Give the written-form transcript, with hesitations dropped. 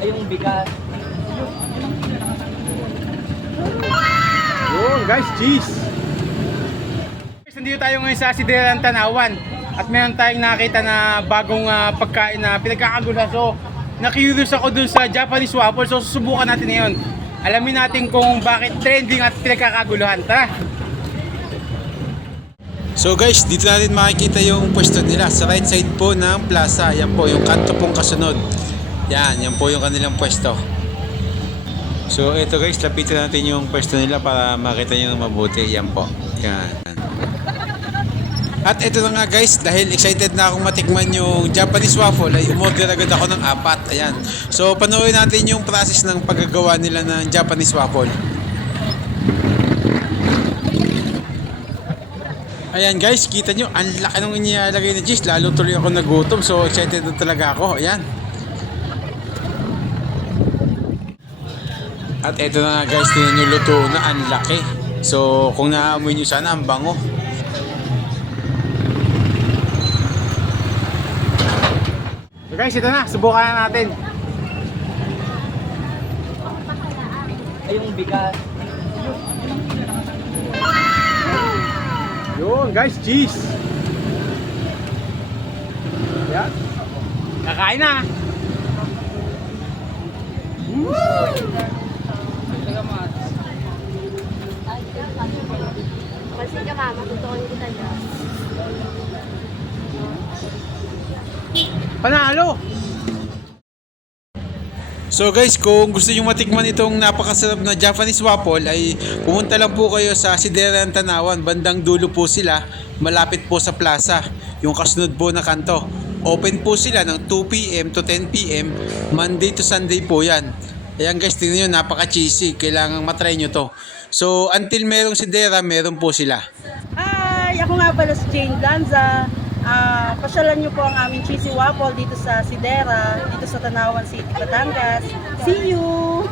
Ay, yung bigas. Yun guys, cheese! Guys, nandito tayo ngayon sa Sideran Tanawan. At meron tayong nakita na bagong pagkain na pinagkakagulan. So, na-curious ako dun sa Japanese waffle. So, susubukan natin ngayon. Alamin natin kung bakit trending at pinagkakaguluhan. Tara! So guys, dito natin makikita yung pwesto nila sa right side po ng plaza. Yan po, yung kanto pong kasunod. Yan po yung kanilang pwesto. So ito guys, lapitan natin yung pwesto nila para makita nyo ng mabuti. Yan po. Yan. At ito na nga guys, dahil excited na akong matikman yung Japanese waffle, ay umorder agad ako ng 4. Ayan. So panoorin natin yung process ng paggagawa nila ng Japanese waffle. Ayan guys, kita nyo, ang laki nung inilalagay na cheese. Lalo tuloy ako nagutom, so excited na talaga ako. Ayan. At eto na nga guys, tinuluto na, ang laki. So kung naamoy nyo sana, ang bango. So guys, ito na, subukan na natin. Ay, yung bigas. Yun guys, cheese. Ayan. Kakain na. Kasi ka mama, tutuin kita dyan. Panalo! So guys, kung gusto nyo matikman itong napakasarap na Japanese waffle, ay pumunta lang po kayo sa Sideran Tanawan. Bandang dulo po sila, malapit po sa plaza, yung kasunod po na kanto. Open po sila ng 2 PM to 10 PM, Monday to Sunday po yan. Ayan guys, tingnan nyo, napaka-cheesy. Kailangan matry nyo to. So until merong Sidera, meron po sila. Hi! Ako nga pala si Jane Lanza. Pasyalan niyo po ang aming cheesy waffle dito sa Sidera, dito sa Tanawan City, Batangas. See you!